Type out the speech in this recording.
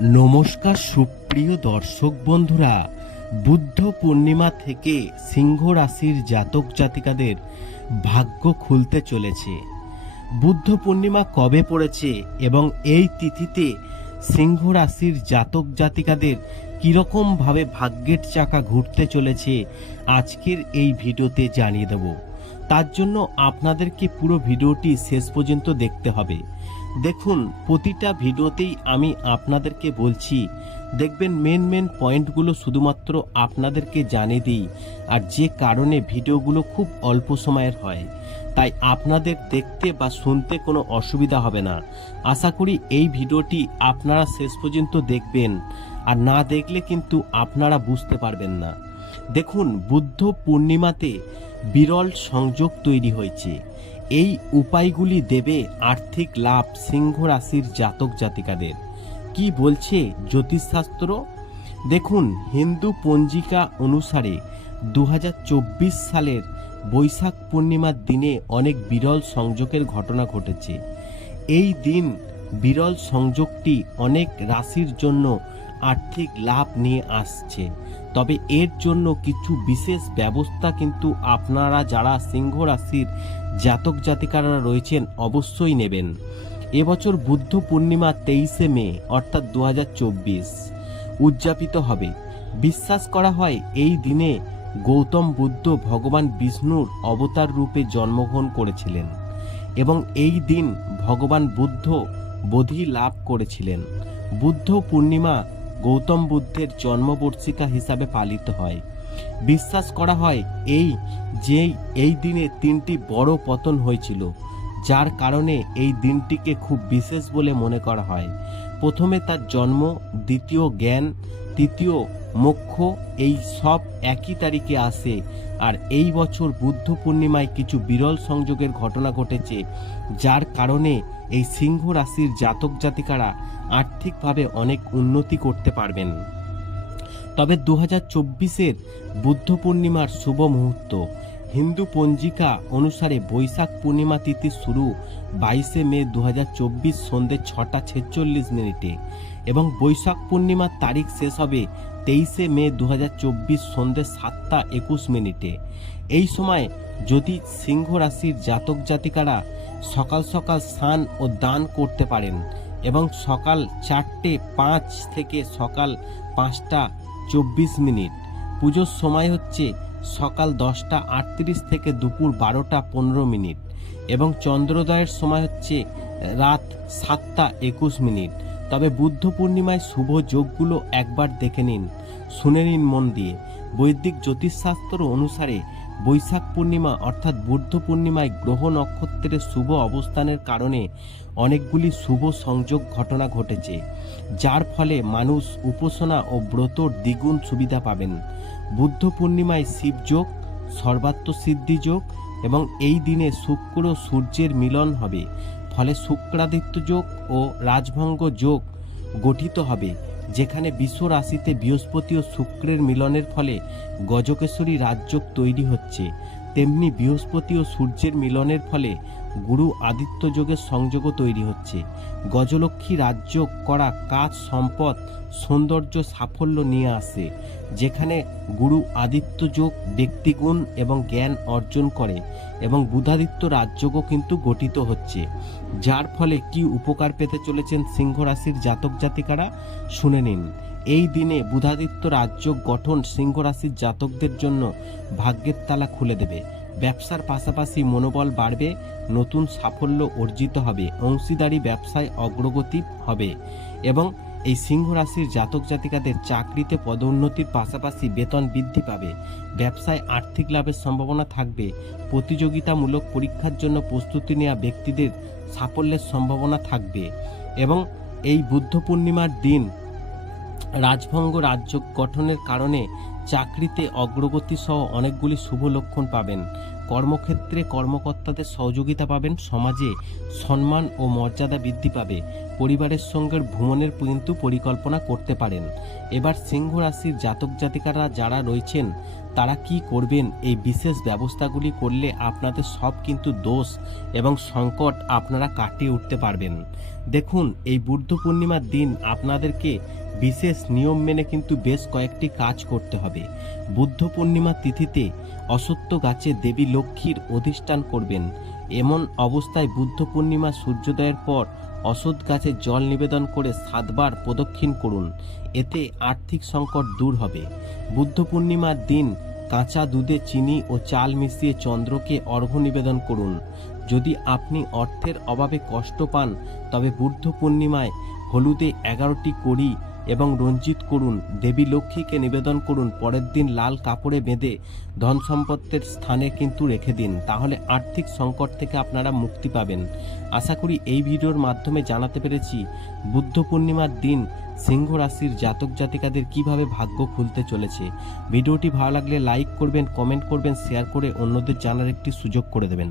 নমস্কার সুপ্রিয় দর্শক বন্ধুরা, বুদ্ধ পূর্ণিমা থেকে সিংহ রাশির জাতক জাতিকাদের ভাগ্য খুলতে চলেছে। বুদ্ধ পূর্ণিমা কবে পড়েছে এবং এই তিথিতে সিংহ রাশির জাতক জাতিকাদের কীরকমভাবে ভাগ্যের চাকা ঘুরতে চলেছে, আজকের এই ভিডিওতে জানিয়ে দেব। তার জন্য আপনাদেরকে পুরো ভিডিওটি শেষ পর্যন্ত দেখতে হবে। দেখুন, প্রতিটা ভিডিওতেই আমি আপনাদেরকে বলছি, দেখবেন মেন মেন পয়েন্টগুলো শুধুমাত্র আপনাদেরকে জানিয়ে দিই, আর যে কারণে ভিডিওগুলো খুব অল্প সময়ের হয়। তাই আপনাদের দেখতে বা শুনতে কোনো অসুবিধা হবে না। আশা করি এই ভিডিওটি আপনারা শেষ পর্যন্ত দেখবেন, আর না দেখলে কিন্তু আপনারা বুঝতে পারবেন না। দেখুন, বুদ্ধ পূর্ণিমাতে বিরল সংযোগ তৈরি হয়েছে। এই উপায়গুলি দেবে আর্থিক লাভ সিংহ রাশির জাতক জাতিকাদের। কি বলছে জ্যোতিষশাস্ত্র? দেখুন, হিন্দু পঞ্জিকা অনুসারে দু হাজার চব্বিশ সালের বৈশাখ পূর্ণিমার দিনে অনেক বিরল সংযোগের ঘটনা ঘটেছে। এই দিন বিরল সংযোগটি অনেক রাশির জন্য আর্থিক লাভ নিয়ে আসছে। তবে এর জন্য কিছু বিশেষ ব্যবস্থা কিন্তু আপনারা যারা সিংহ রাশির জাতক জাতিকারা রয়েছেন অবশ্যই নেবেন। এবছর বুদ্ধ পূর্ণিমা তেইশে মে, অর্থাৎ দু হাজার চব্বিশ। উদযাপিত হবে। বিশ্বাস করা হয় এই দিনে গৌতম বুদ্ধ ভগবান বিষ্ণুর অবতার রূপে জন্মগ্রহণ করেছিলেন এবং এই দিন ভগবান বুদ্ধ বোধি লাভ করেছিলেন। বুদ্ধ পূর্ণিমা গৌতম বুদ্ধের জন্মবর্ষিকা হিসাবে পালিত হয়। বিশ্বাস করা হয় এই যে এই দিনে তিনটি বড় পতন হয়েছিল, যার কারণে এই দিনটিকে খুব বিশেষ বলে মনে করা হয়। প্রথমে তার জন্ম, দ্বিতীয় জ্ঞান, তৃতীয় মোক্ষ এই সব একই তারিখে আসে। আর এই বছর বুদ্ধ পূর্ণিমায় কিছু বিরল সংযোগের ঘটনা ঘটেছে, যার কারণে এই সিংহ রাশির জাতক জাতিকারা আর্থিকভাবে অনেক উন্নতি করতে পারবেন। তবে দু হাজার চব্বিশের বুদ্ধ পূর্ণিমার শুভ মুহূর্ত, হিন্দু পঞ্জিকা অনুসারে বৈশাখ পূর্ণিমা তিথি শুরু বাইশে মে দু হাজার চব্বিশ সন্ধ্যে ছটা ছেচল্লিশ মিনিটে এবং বৈশাখ পূর্ণিমার তারিখ শেষ হবে তেইশে মে দু হাজার চব্বিশ সন্ধ্যে সাতটা একুশ মিনিটে। এই সময় যদি সিংহ রাশির জাতক জাতিকারা সকাল সকাল স্নান ও দান করতে পারেন এবং সকাল চারটে পাঁচ থেকে সকাল পাঁচটা চব্বিশ মিনিট। পুজোর সময় হচ্ছে সকাল দশটা আটত্রিশ থেকে দুপুর বারোটা পনেরো মিনিট এবং চন্দ্রোদয়ের সময় হচ্ছে রাত সাতটা একুশ মিনিট। তবে বুদ্ধ পূর্ণিমায় শুভ যোগগুলো একবার দেখে নিন, শুনে নিন মন দিয়ে। বৈদিক জ্যোতিষশাস্ত্র অনুসারে বৈশাখ পূর্ণিমা অর্থাৎ বুদ্ধ পূর্ণিমায় গ্রহ নক্ষত্রের শুভ অবস্থানের কারণে অনেকগুলি শুভ সংযোগ ঘটনা ঘটেছে, যার ফলে মানুষ উপাসনা ও ব্রতর দ্বিগুণ সুবিধা পাবেন। বুদ্ধ পূর্ণিমায় শিবযোগ সর্বাত্ম সিদ্ধি যোগ এবং এই দিনে শুক্র সূর্যের মিলন হবে। ফলে শুক্রাদিত্য যোগ ও রাজভঙ্গ যোগ গঠিত হবে, যেখানে বিশ্ব রাশিতে বৃহস্পতি ও শুক্রের মিলনের ফলে গজকেশ্বরী রাজযোগ তৈরি হচ্ছে। তেমনি বৃহস্পতি ও সূর্যের মিলনের ফলে গুরু আদিত্য যোগের সংযোগও তৈরি হচ্ছে। গজলক্ষ্মী রাজযোগ করা কাজ, সম্পদ, সৌন্দর্য, সাফল্য নিয়ে আসে, যেখানে গুরু আদিত্য যোগ ব্যক্তিগুণ এবং জ্ঞান অর্জন করে এবং বুধাদিত্য রাজযোগও কিন্তু গঠিত হচ্ছে। যার ফলে কি উপকার পেতে চলেছেন সিংহ রাশির জাতক জাতিকারা? শুনে নিন। এই দিনে বুধাদিত্য রাজযোগ গঠন সিংহ রাশির জাতকদের জন্য ভাগ্যের তালা খুলে দেবে। ব্যবসার পাশাপাশি মনোবল বাড়বে, নতুন সাফল্য অর্জিত হবে, অংশীদারি ব্যবসায় অগ্রগতি হবে এবং এই সিংহ রাশির জাতক জাতিকাদের চাকরিতে পদোন্নতির পাশাপাশি বেতন বৃদ্ধি পাবে। ব্যবসায় আর্থিক লাভের সম্ভাবনা থাকবে। প্রতিযোগিতামূলক পরীক্ষার জন্য প্রস্তুতি নেওয়া ব্যক্তিদের সাফল্যের সম্ভাবনা থাকবে এবং এই বুদ্ধ পূর্ণিমার দিন রাজভঙ্গ রাজ্য গঠনের কারণে চাকরিতে অগ্রগতি সহ অনেকগুলি শুভ লক্ষণ পাবেন। কর্মক্ষেত্রে কর্মকর্তাদের সহযোগিতা পাবেন, সমাজে সম্মান ও মর্যাদা বৃদ্ধি পাবে, পরিবারের সঙ্গে ভ্রমণের কিন্তু পরিকল্পনা করতে পারেন। এবার সিংহ রাশির জাতক জাতিকারা যারা রয়েছেন, তারা কি করবেন? এই বিশেষ ব্যবস্থাগুলি করলে আপনাদের সব কিন্তু দোষ এবং সংকট আপনারা কাটিয়ে উঠতে পারবেন। দেখুন, এই বুদ্ধ পূর্ণিমার দিন আপনাদেরকে বিশেষ নিয়ম মেনে কিন্তু বেশ কয়েকটি কাজ করতে হবে। বুদ্ধ পূর্ণিমা তিথিতে অসত্য গাছে দেবী লক্ষ্মীর অধিষ্ঠান করবেন। এমন অবস্থায় বুদ্ধ পূর্ণিমা সূর্যোদয়ের পর অসৎ গাছে জল নিবেদন করে সাতবার প্রদক্ষিণ করুন। এতে আর্থিক সংকট দূর হবে। বুদ্ধ পূর্ণিমার দিন কাঁচা দুধে চিনি ও চাল মিশিয়ে চন্দ্রকে অর্ঘ্য নিবেদন করুন। যদি আপনি অর্থের অভাবে কষ্ট পান, তবে বুদ্ধ পূর্ণিমায় হলুদে এগারোটি কড়ি এবং রঞ্জিত করুন দেবী লক্ষ্মীকে নিবেদন করুন পরের দিন লাল কাপড়ে বেঁধে ধন সম্পত্তির স্থানে কিন্তু রেখে দিন, তাহলে আর্থিক সংকট থেকে আপনারা মুক্তি পাবেন। আশা করি এই ভিডিওর মাধ্যমে জানাতে পেরেছি, বুদ্ধ পূর্ণিমার দিন সিংহ রাশির জাতক জাতিকাদের কীভাবে ভাগ্য খুলতে চলেছে। ভিডিওটি ভালো লাগলে লাইক করবেন, কমেন্ট করবেন, শেয়ার করে অন্যদের জানার একটি সুযোগ করে দেবেন।